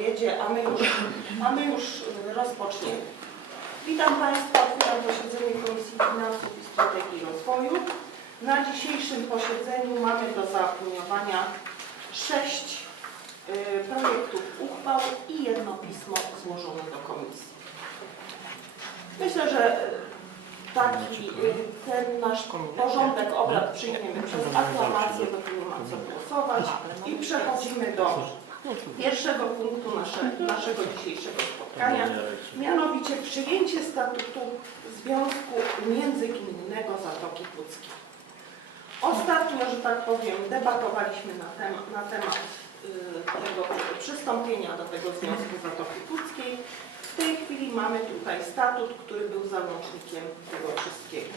dojedzie, a my już, a my już rozpoczniemy. Witam Państwa, otwieram posiedzenie Komisji Finansów i Strategii Rozwoju. Na dzisiejszym posiedzeniu mamy do zaopiniowania sześć y, projektów uchwał i jedno pismo złożone do komisji. Myślę, że y, taki y, ten nasz porządek obrad przyjmiemy przez aklamację, bo tu nie ma co głosować i przechodzimy do pierwszego punktu nasze, naszego dzisiejszego spotkania, mianowicie przyjęcie statutu Związku Międzygminnego Zatoki Puckiej. Ostatnio, że tak powiem, debatowaliśmy na, na temat y, tego przystąpienia do tego Związku Zatoki Puckiej. W tej chwili mamy tutaj statut, który był załącznikiem tego wszystkiego.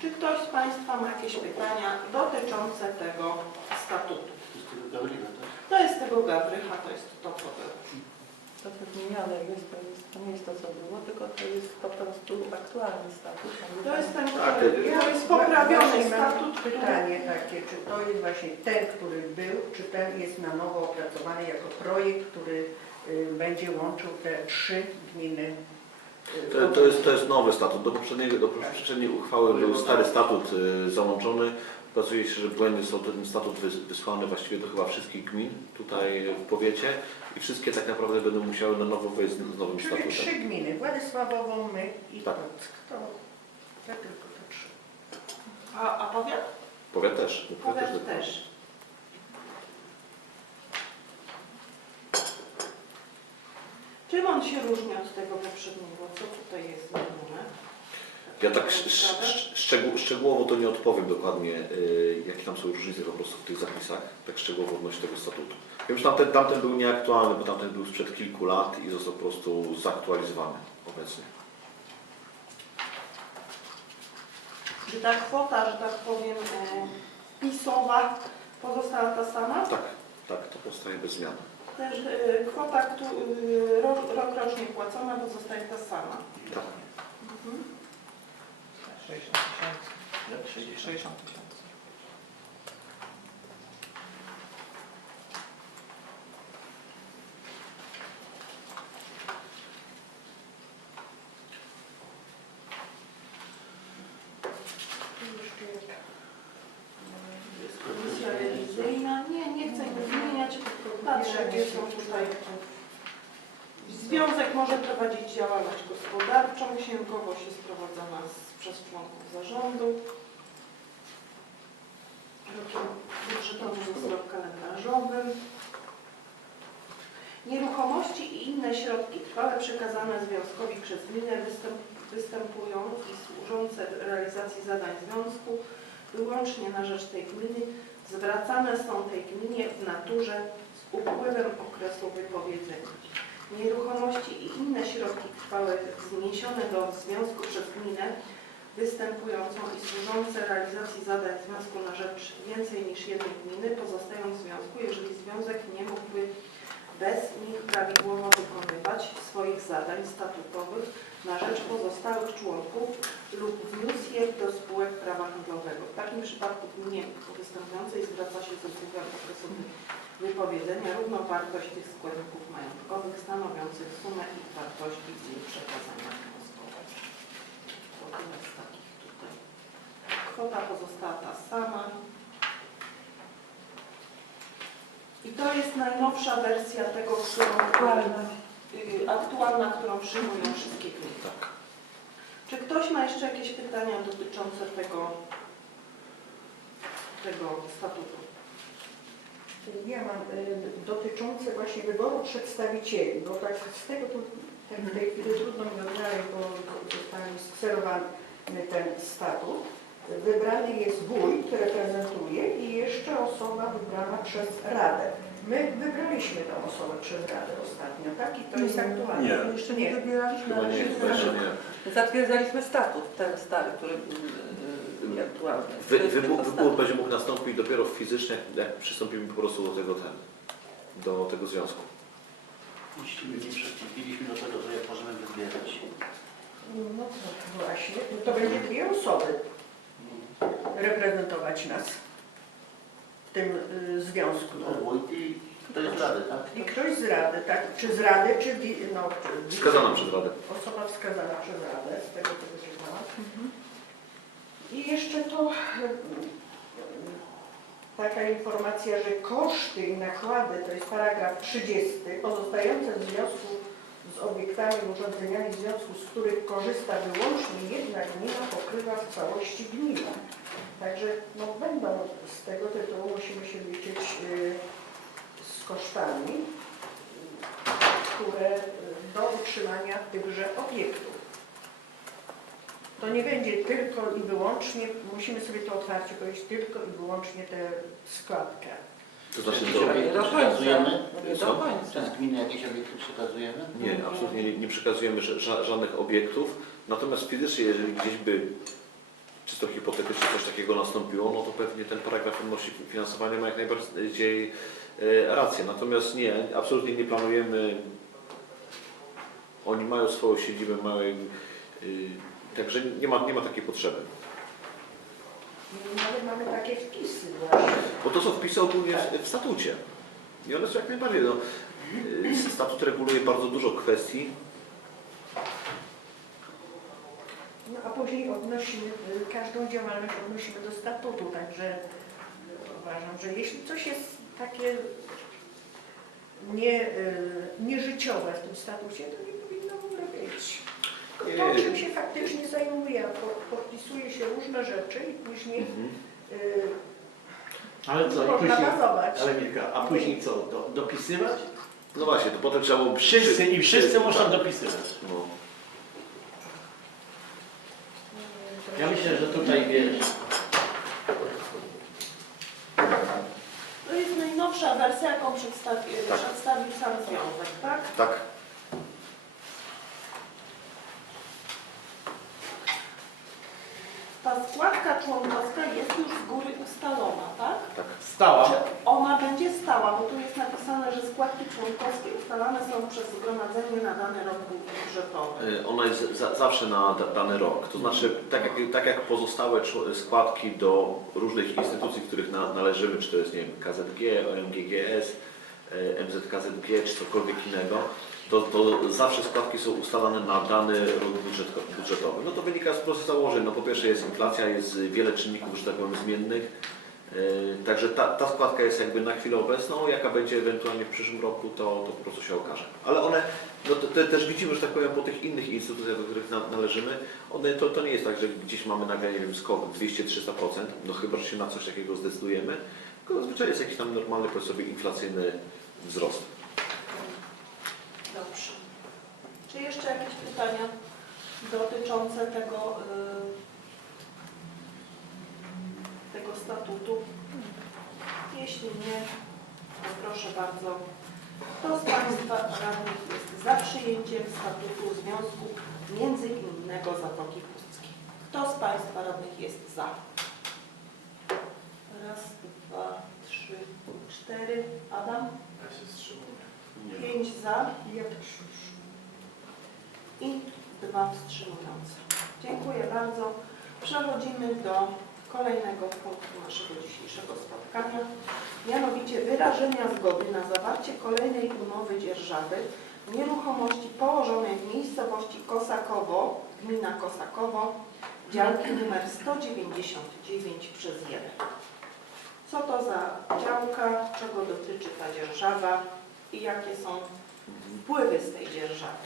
Czy ktoś z Państwa ma jakieś pytania dotyczące tego statutu? To jest tego Gawrycha, to jest to, co było. To co zmieniane jest, to, jest, to nie jest to, co było, tylko to jest po prostu aktualny nie To jest ten, Tak, to jest poprawiony Właśnie mam statut, który... Pytanie takie, czy to jest właśnie ten, który był, czy ten jest na nowo opracowany jako projekt, który y, będzie łączył te trzy gminy? To, to, jest, to jest nowy statut. Do, poprzedniego, do poprzedniej uchwały był stary statut y, załączony. Okazuje się, że błędy są ten statut wys, wysłany właściwie do chyba wszystkich gmin tutaj w powiecie i wszystkie tak naprawdę będą musiały na nowo wejść z, z nowym Czyli statutem. trzy gminy, Władysławowo, my i Tak. Płock. To, to tylko te trzy. A, a powiat? Powiat też. Powiat też. Czym on się różni od tego poprzedniego? Co tutaj jest zmienione? Ja tak sz, sz, szczegół, szczegółowo to nie odpowiem dokładnie, y, jakie tam są różnice po prostu w tych zapisach, tak szczegółowo odnośnie tego statutu. Wiem, że tamten, tamten był nieaktualny, bo tamten był sprzed kilku lat i został po prostu zaktualizowany obecnie. Czy ta kwota, że tak powiem, e, pisowa pozostała ta sama? Tak, tak, to pozostaje bez zmian. Też e, kwota, e, rok, rok rocznie płacona pozostaje ta sama. Tak. Mhm. 60 tysięcy. 60 tysięcy. Tu jeszcze jest. Jest komisja rewizyjna. Nie, nie chcę ich zmieniać. Gdzie są tutaj. Związek może prowadzić działalność gospodarczą. Księgowość jest prowadzona z, przez członków zarządu. Rokiem budżetowym jest rok kalendarzowym. Nieruchomości i inne środki trwale przekazane związkowi przez gminę występ, występują i służące realizacji zadań związku wyłącznie na rzecz tej gminy zwracane są tej gminie w naturze upływem okresu wypowiedzenia. Nieruchomości i inne środki trwałe zniesione do związku przez gminę występującą i służące realizacji zadań związku na rzecz więcej niż jednej gminy pozostają w związku, jeżeli związek nie mógłby bez nich prawidłowo zadań statutowych na rzecz pozostałych członków lub wniósł je do spółek prawa handlowego. W takim przypadku gminie występującej zwraca się z upływem okresu wypowiedzenia równowartość tych składników majątkowych stanowiących sumę ich wartości z dnia przekazania z takich tutaj. Kwota pozostała ta sama. I to jest najnowsza wersja tego, którą Aktualna. y, aktualna, którą przyjmują wszystkie gminy. Tak. Czy ktoś ma jeszcze jakieś pytania dotyczące tego, tego statutu? Ja mam y, dotyczące właśnie wyboru przedstawicieli, bo tak z tego tu tak w tej chwili trudno mi odnaleźć, bo został skserowany ten statut. Wybrany jest wójt, reprezentuje i jeszcze osoba wybrana przez Radę. My wybraliśmy tę osobę przez Radę ostatnio, tak? I to jest aktualne. Nie. Jeszcze nie wybieraliśmy, Chyba ale nie, się chyba jeszcze nie. zatwierdzaliśmy statut, ten stary, który yy, yy, aktualny. Wy, będzie mógł nastąpić dopiero fizycznie, jak przystąpimy po prostu do tego ten, do tego związku. Jeśli my nie przystąpiliśmy do tego, to jak możemy wybierać? No to właśnie, to będzie dwie osoby reprezentować nas tym y, związku. No, wójt i to jest rady, tak? I ktoś z rady, tak? Czy z rady, czy no, czy- Wskazana przez Radę. Osoba wskazana przez radę, z tego co wyczytałam. I jeszcze to e, taka informacja, że koszty i nakłady, to jest paragraf 30, pozostające w związku z obiektami i urządzeniami, w związku z których korzysta wyłącznie jedna gmina, pokrywa w całości gmina. Także no, będą z tego tytułu musimy się liczyć y, z kosztami, które y, do utrzymania tychże obiektów. To nie będzie tylko i wyłącznie, musimy sobie to otwarcie powiedzieć, tylko i wyłącznie tę składkę. To znaczy obiekty do końca. przekazujemy? Nie Co? do końca. Przez gminę jakieś obiekty przekazujemy? Nie, absolutnie nie, nie przekazujemy ża- ża- żadnych obiektów. Natomiast fizycznie, jeżeli gdzieś by czysto hipotetycznie coś takiego nastąpiło, no to pewnie ten paragraf odnosi finansowania ma jak najbardziej e, rację. Natomiast nie, absolutnie nie planujemy. Oni mają swoją siedzibę, mają. e, Także nie ma, nie ma takiej potrzeby. Nawet mamy takie wpisy właśnie. Bo to są wpisy ogólnie w, w statucie. I one są jak najbardziej. No, y, statut reguluje bardzo dużo kwestii. No, a później odnosimy, y, każdą działalność odnosimy do statutu, także y, uważam, że jeśli coś jest takie nie, y, nieżyciowe w tym statucie, to nie powinno ogóle być. To, czym się faktycznie zajmuje, a po- podpisuje się różne rzeczy i później Mhm. y, Ale co, i można później, ale Milka, a później co, do, dopisywać? No właśnie, to potem trzeba było Wszyscy i wszyscy muszą tak. dopisywać. No. Ja myślę, że tutaj wiesz, To jest najnowsza wersja, jaką przedstawi, Tak. przedstawił sam związek, tak? Tak. Składka członkowska jest już z góry ustalona, tak? Tak. stała. Czy ona będzie stała, bo tu jest napisane, że składki członkowskie ustalane są przez zgromadzenie na dany rok budżetowy. Y, Ona jest za, zawsze na da, dany rok. To znaczy, tak jak, tak jak pozostałe składki do różnych instytucji, których na, należymy, czy to jest nie wiem, KZG, OMGGS, y, MZKZG, czy cokolwiek innego, to, to zawsze składki są ustalane na dany rok budżet, budżetowy. No to wynika z prostych założeń. No po pierwsze jest inflacja, jest wiele czynników, że tak powiem, zmiennych. Yy, Także ta, ta składka jest jakby na chwilę obecną, jaka będzie ewentualnie w przyszłym roku, to, to po prostu się okaże. Ale one, no to, te, też widzimy, że tak powiem, po tych innych instytucjach, do których na, należymy, one, to, to nie jest tak, że gdzieś mamy nagle, nie wiem, skok 200-300%, no chyba, że się na coś takiego zdecydujemy, tylko zazwyczaj jest jakiś tam normalny, powiedzmy sobie, inflacyjny wzrost. Dobrze. Czy jeszcze jakieś pytania dotyczące tego, y, tego statutu? Jeśli nie, to proszę bardzo. Kto z Państwa radnych jest za przyjęciem statutu Związku Międzygminnego Zatoki Puckiej? Kto z Państwa radnych jest za? Raz, dwa, trzy, cztery. Adam? Ja się wstrzymuję. 5 za, 1 i 2 wstrzymujące. Dziękuję bardzo. Przechodzimy do kolejnego punktu naszego dzisiejszego spotkania, mianowicie wyrażenia zgody na zawarcie kolejnej umowy dzierżawy nieruchomości położonej w miejscowości Kosakowo, gmina Kosakowo, działki numer 199 przez 1. Co to za działka, czego dotyczy ta dzierżawa? I jakie są wpływy z tej dzierżawy?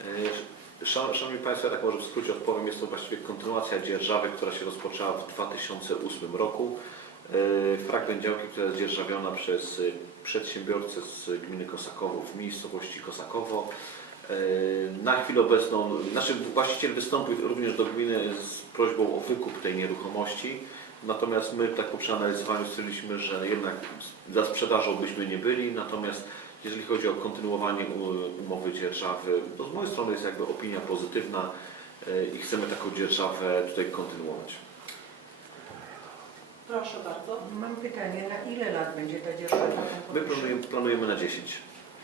E, Szan- Szanowni Państwo, ja tak może w skrócie odpowiem, jest to właściwie kontynuacja dzierżawy, która się rozpoczęła w 2008 roku. E, Fragment działki, która jest dzierżawiona przez e, przedsiębiorcę z gminy Kosakowo w miejscowości Kosakowo. Na chwilę obecną, znaczy właściciel wystąpił również do gminy z prośbą o wykup tej nieruchomości. Natomiast my tak po przeanalizowaniu stwierdziliśmy, że jednak za sprzedażą byśmy nie byli, natomiast jeżeli chodzi o kontynuowanie u- umowy dzierżawy, to z mojej strony jest jakby opinia pozytywna e, i chcemy taką dzierżawę tutaj kontynuować. Proszę bardzo. Mam pytanie, na ile lat będzie ta dzierżawa? My planujemy, planujemy na 10.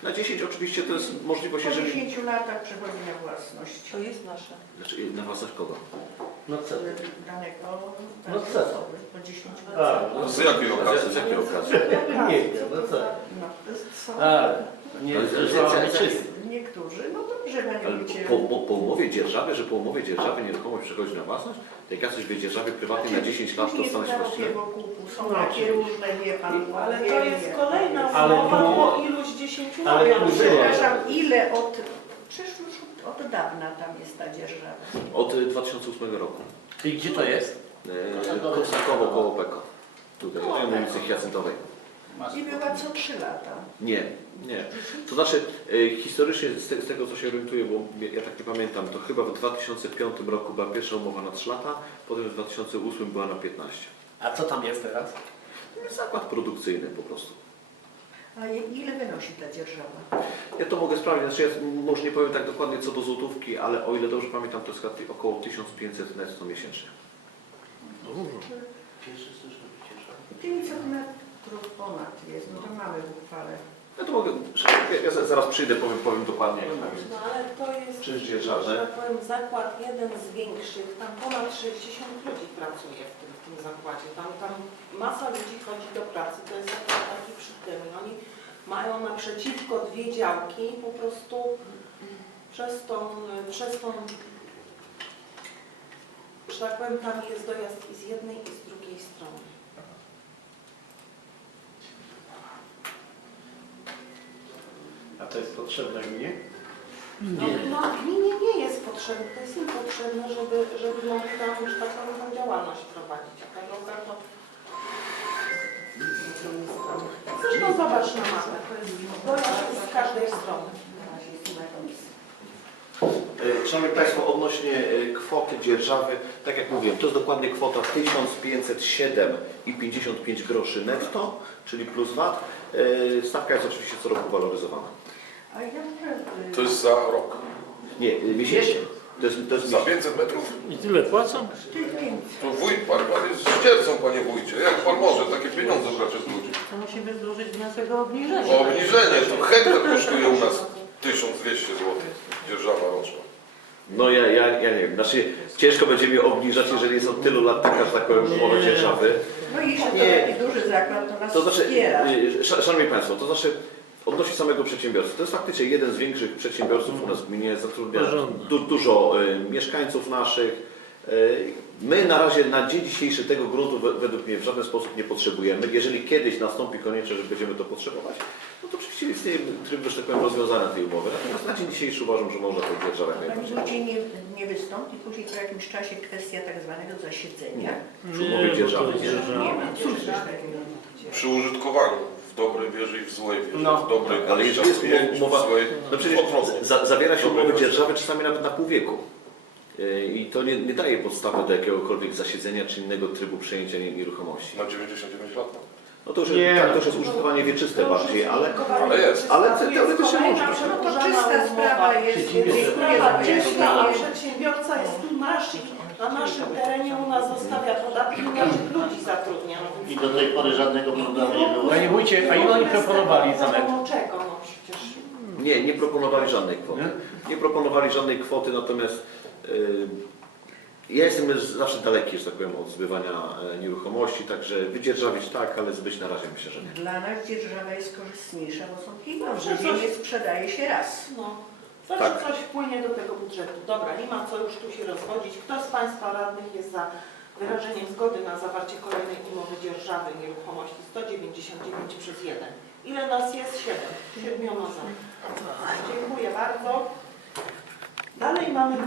Na 10 oczywiście to jest możliwość, Po jeżeli... 10 latach przechodzi na własność. To jest nasze. Znaczy na własność kogo? No co? Danego No co? osoby po 10 A, no Z jakiej Z, okazji? z jakiej okazji? Nie wiem, no co? No, to jest co? A, Nie, nie czysta. Niektórzy, no dobrze, Ale wójcie. po, po, po umowie dzierżawy, że po umowie dzierżawy nieruchomość przechodzi na własność, jak ja coś w dzierżawie prywatnej na 10 lat to stanę się właścicielem? prawo Są No, takie oczywiście. różne, wie pan. no, Ale to wie. jest kolejna Ale umowa tu- po iluś dziesięciu ale latach. tu- Przepraszam, ile od... Od, dawna tam jest ta dzierżawa. Od y, 2008 roku. I gdzie to jest? E, Kosakowo koło Peko. Tutaj, Koło na ulicy Peko. Hyacintowej. I była co trzy lata. Nie, nie. To znaczy, e, historycznie z, te, z tego co się orientuję, bo ja tak nie pamiętam, to chyba w 2005 roku była pierwsza umowa na 3 lata, potem w 2008 była na 15. A co tam jest teraz? Zakład produkcyjny po prostu. A ile wynosi ta dzierżawa? Ja to mogę sprawdzić, znaczy ja może nie powiem tak dokładnie co do złotówki, ale o ile dobrze pamiętam, to jest około 1500 netto miesięcznie. Pierwszy słyszę. 500 metrów ponad jest, no to mamy w uchwale. Ja to mogę, ja, ja za- zaraz przyjdę, powiem, powiem dokładnie jak tam jest. No ale to jest, Czynsz dzierżawny. że tak powiem, zakład jeden z większych, tam ponad 60 ludzi pracuje w tym, w tym zakładzie. Tam, tam masa ludzi chodzi do pracy, to jest zakład taki przy tym. I oni mają naprzeciwko dwie działki i po prostu przez tą, przez tą, że tak powiem, tam jest dojazd i z jednej i z drugiej strony. To jest potrzebne gminie? No, no gminie nie jest potrzebne, to jest im potrzebne, żeby, żeby mogli tam, tak powiem, tą działalność prowadzić. A ta droga to... Zresztą zobacz na mapę, to jest dojazd z każdej strony. Na razie jest na komisji. E, Szanowni Państwo, odnośnie e, kwoty dzierżawy, tak jak mówiłem, to jest dokładnie kwota 1507,55 groszy netto, czyli plus VAT. E, Stawka jest oczywiście co roku waloryzowana. Y, To jest za rok. Nie, e, miesięcznie. To jest, to jest Za miesięcznie. 500 metrów? I tyle płacą? To wójt, pan, pan jest zdziercą, panie wójcie. Jak pan może takie pieniądze brać od ludzi? To musimy złożyć wniosek o obniżenie. O obniżenie, to hektar kosztuje u nas 1200 zł. Dzierżawa roczna. No ja, ja, ja nie wiem, znaczy ciężko będzie mi obniżać, jeżeli jest od tylu lat taka, że tak powiem, umowa dzierżawy. No i jeśli to Nie. taki duży zakład, to nas To znaczy, wspiera. y, sz- Szanowni Państwo, to znaczy odnośnie samego przedsiębiorcy. To jest faktycznie jeden z większych przedsiębiorców u nas w gminie, zatrudnia du, dużo y, mieszkańców naszych. Y, my na razie na dzień dzisiejszy tego gruntu we, według mnie w żaden sposób nie potrzebujemy. Jeżeli kiedyś nastąpi konieczność, że będziemy to potrzebować, no to oczywiście istnieje tryb, że tak powiem, rozwiązania tej umowy. Natomiast na dzień dzisiejszy uważam, że można to dzierżawę jak Pani najbardziej. nie, nie wystąpi później po jakimś czasie kwestia tak zwanego zasiedzenia. Przy umowie dzierżawy nie. Nie ma dzierżawy. Przy użytkowaniu. W dobrej wierze i w złej wierze. No. W dobrej Ale jeżeli jest umowa- w złej No przecież za, zawiera się umowy dzierżawy czasami nawet na pół wieku. Yy, I to nie, nie daje podstawy do jakiegokolwiek zasiedzenia czy innego trybu przejęcia nie- nieruchomości. Na 99 lat. No. To już, Nie. tak, to już jest użytkowanie wieczyste bardziej, ale Ale jest. Ale teoretycznie można. No to czysta sprawa jest. Sprawa ciężka, a przedsiębiorca jest tu nasz i na naszym terenie u nas zostawia podatki i naszych ludzi zatrudnia. I do tej pory żadnego problemu nie było. Panie wójcie, a ile oni proponowali za metr? No czego, no przecież. nie, nie proponowali żadnej kwoty. Nie? Nie proponowali żadnej kwoty, natomiast yy, ja jestem zawsze daleki, że tak powiem, od zbywania e, nieruchomości, także wydzierżawić tak, ale zbyć na razie myślę, że nie. Dla nas dzierżawa jest korzystniejsza, bo są pieniądze. Zawsze coś- Ziemię sprzedaje się raz. No, zawsze Tak. coś wpłynie do tego budżetu. Dobra, nie ma co już tu się rozwodzić. Kto z Państwa radnych jest za wyrażeniem zgody na zawarcie kolejnej umowy dzierżawy nieruchomości 199 przez 1? Ile nas jest? 7. Siedmioma za. Dziękuję bardzo. Dalej mamy